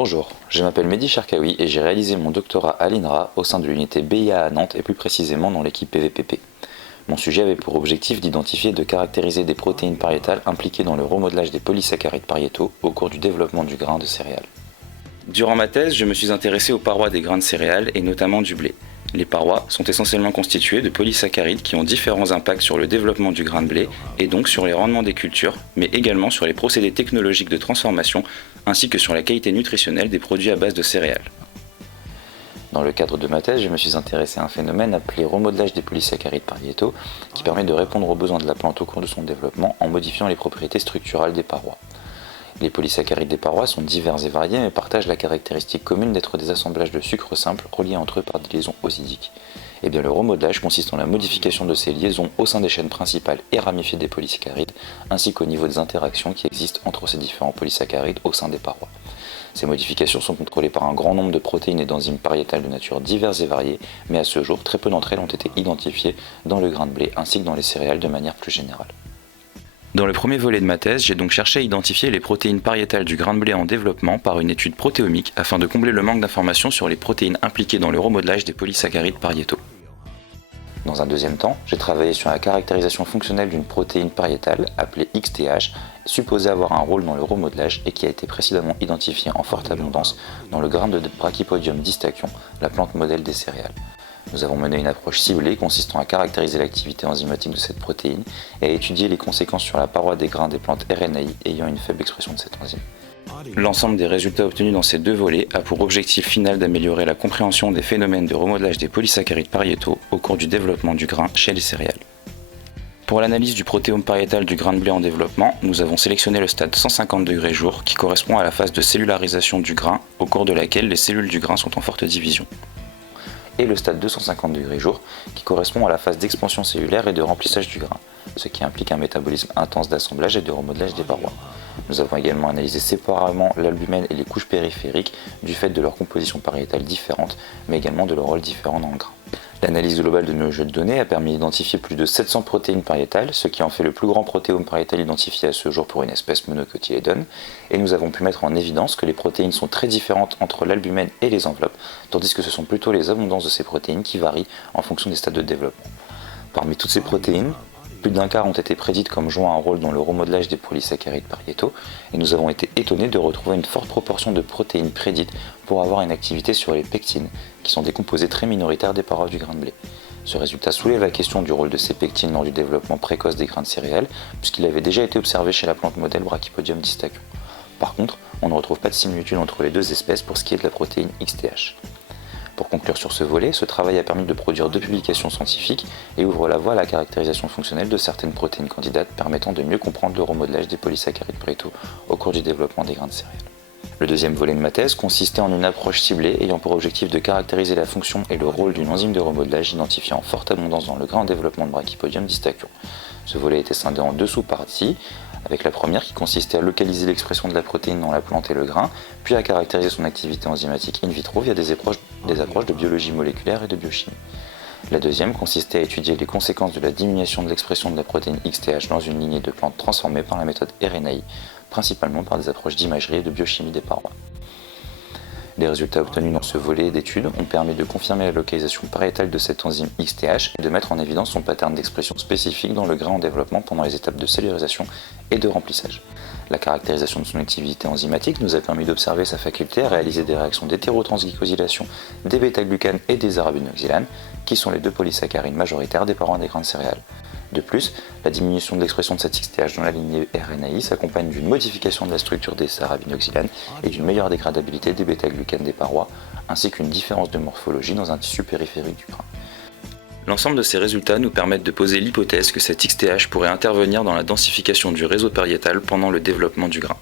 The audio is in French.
Bonjour, je m'appelle Mehdi Cherkaoui et j'ai réalisé mon doctorat à l'INRA au sein de l'unité BIA à Nantes et plus précisément dans l'équipe PVPP. Mon sujet avait pour objectif d'identifier et de caractériser des protéines pariétales impliquées dans le remodelage des polysaccharides pariétaux au cours du développement du grain de céréales. Durant ma thèse, je me suis intéressé aux parois des grains de céréales et notamment du blé. Les parois sont essentiellement constituées de polysaccharides qui ont différents impacts sur le développement du grain de blé et donc sur les rendements des cultures, mais également sur les procédés technologiques de transformation ainsi que sur la qualité nutritionnelle des produits à base de céréales. Dans le cadre de ma thèse, je me suis intéressé à un phénomène appelé remodelage des polysaccharides pariétaux qui permet de répondre aux besoins de la plante au cours de son développement en modifiant les propriétés structurales des parois. Les polysaccharides des parois sont divers et variés mais partagent la caractéristique commune d'être des assemblages de sucres simples reliés entre eux par des liaisons oxidiques. Et bien le remodelage consiste en la modification de ces liaisons au sein des chaînes principales et ramifiées des polysaccharides, ainsi qu'au niveau des interactions qui existent entre ces différents polysaccharides au sein des parois. Ces modifications sont contrôlées par un grand nombre de protéines et d'enzymes pariétales de nature diverses et variées, mais à ce jour, très peu d'entre elles ont été identifiées dans le grain de blé ainsi que dans les céréales de manière plus générale. Dans le premier volet de ma thèse, j'ai donc cherché à identifier les protéines pariétales du grain de blé en développement par une étude protéomique afin de combler le manque d'informations sur les protéines impliquées dans le remodelage des polysaccharides pariétaux. Dans un deuxième temps, j'ai travaillé sur la caractérisation fonctionnelle d'une protéine pariétale appelée XTH, supposée avoir un rôle dans le remodelage et qui a été précédemment identifiée en forte abondance dans le grain de Brachypodium distachyon, la plante modèle des céréales. Nous avons mené une approche ciblée consistant à caractériser l'activité enzymatique de cette protéine et à étudier les conséquences sur la paroi des grains des plantes RNAi ayant une faible expression de cette enzyme. L'ensemble des résultats obtenus dans ces deux volets a pour objectif final d'améliorer la compréhension des phénomènes de remodelage des polysaccharides pariétaux au cours du développement du grain chez les céréales. Pour l'analyse du protéome pariétal du grain de blé en développement, nous avons sélectionné le stade 150 degrés jour qui correspond à la phase de cellularisation du grain au cours de laquelle les cellules du grain sont en forte division, et le stade 250 degrés jour qui correspond à la phase d'expansion cellulaire et de remplissage du grain, ce qui implique un métabolisme intense d'assemblage et de remodelage des parois. Nous avons également analysé séparément l'albumène et les couches périphériques du fait de leur composition pariétale différente, mais également de leur rôle différent dans le grain. L'analyse globale de nos jeux de données a permis d'identifier plus de 700 protéines pariétales, ce qui en fait le plus grand protéome pariétal identifié à ce jour pour une espèce monocotylédone, et nous avons pu mettre en évidence que les protéines sont très différentes entre l'albumène et les enveloppes, tandis que ce sont plutôt les abondances de ces protéines qui varient en fonction des stades de développement. Parmi toutes ces protéines, plus d'un quart ont été prédites comme jouant un rôle dans le remodelage des polysaccharides pariétaux, et nous avons été étonnés de retrouver une forte proportion de protéines prédites pour avoir une activité sur les pectines, qui sont des composés très minoritaires des parois du grain de blé. Ce résultat soulève la question du rôle de ces pectines dans le développement précoce des grains de céréales, puisqu'il avait déjà été observé chez la plante modèle Brachypodium distachyon. Par contre, on ne retrouve pas de similitude entre les deux espèces pour ce qui est de la protéine XTH. Pour conclure sur ce volet, ce travail a permis de produire 2 publications scientifiques et ouvre la voie à la caractérisation fonctionnelle de certaines protéines candidates permettant de mieux comprendre le remodelage des polysaccharides pariétaux au cours du développement des grains de céréales. Le deuxième volet de ma thèse consistait en une approche ciblée ayant pour objectif de caractériser la fonction et le rôle d'une enzyme de remodelage identifiée en forte abondance dans le grain en développement de Brachypodium distachyon. Ce volet était scindé en 2 sous-parties, avec la première qui consistait à localiser l'expression de la protéine dans la plante et le grain, puis à caractériser son activité enzymatique in vitro via des approches de biologie moléculaire et de biochimie. La deuxième consistait à étudier les conséquences de la diminution de l'expression de la protéine XTH dans une lignée de plantes transformées par la méthode RNAi, principalement par des approches d'imagerie et de biochimie des parois. Les résultats obtenus dans ce volet d'études ont permis de confirmer la localisation pariétale de cette enzyme XTH et de mettre en évidence son pattern d'expression spécifique dans le grain en développement pendant les étapes de cellularisation et de remplissage. La caractérisation de son activité enzymatique nous a permis d'observer sa faculté à réaliser des réactions d'hétérotransglycosylation des bêta-glucanes et des arabinoxylanes, qui sont les 2 polysaccharides majoritaires des parois des grains de céréales. De plus, la diminution de l'expression de cette XTH dans la lignée RNAi s'accompagne d'une modification de la structure des arabinoxylanes et d'une meilleure dégradabilité des bêta-glucanes des parois, ainsi qu'une différence de morphologie dans un tissu périphérique du grain. L'ensemble de ces résultats nous permettent de poser l'hypothèse que cette XTH pourrait intervenir dans la densification du réseau pariétal pendant le développement du grain.